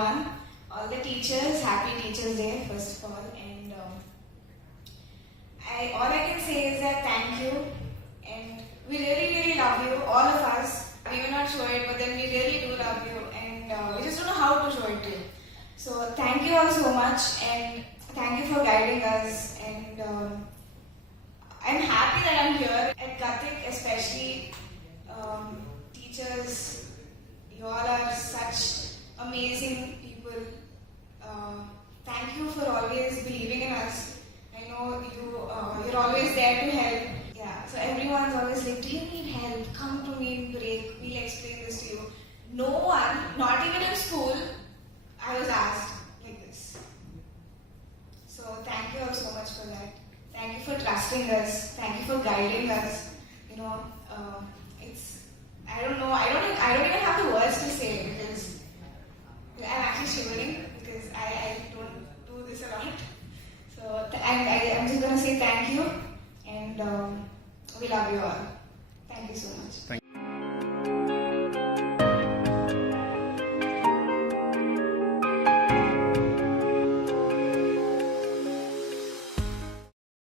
everyone, all the teachers. Happy Teachers Day, first of all. And all I can say is that thank you, and we really love you, all of us. We may not show it, but then we really do love you, and we just don't know how to show it to you. So thank you all so much, and thank you for guiding us. And I'm happy that I'm here at Gatik, especially. Teachers, you all are such amazing people. Thank you for always believing in us. I know you're always there to help. Yeah, so everyone's always like, do you need help? Come to me in break. We'll explain this to you. No one, not even in school, I was asked like this. So thank you all so much for that. Thank you for trusting us. Thank you for guiding us. You know, I don't know. I don't even have the words to say because I'm actually shivering because I don't do this a lot. So I'm just gonna say thank you, and we love you all. Thank you so much. Thank you.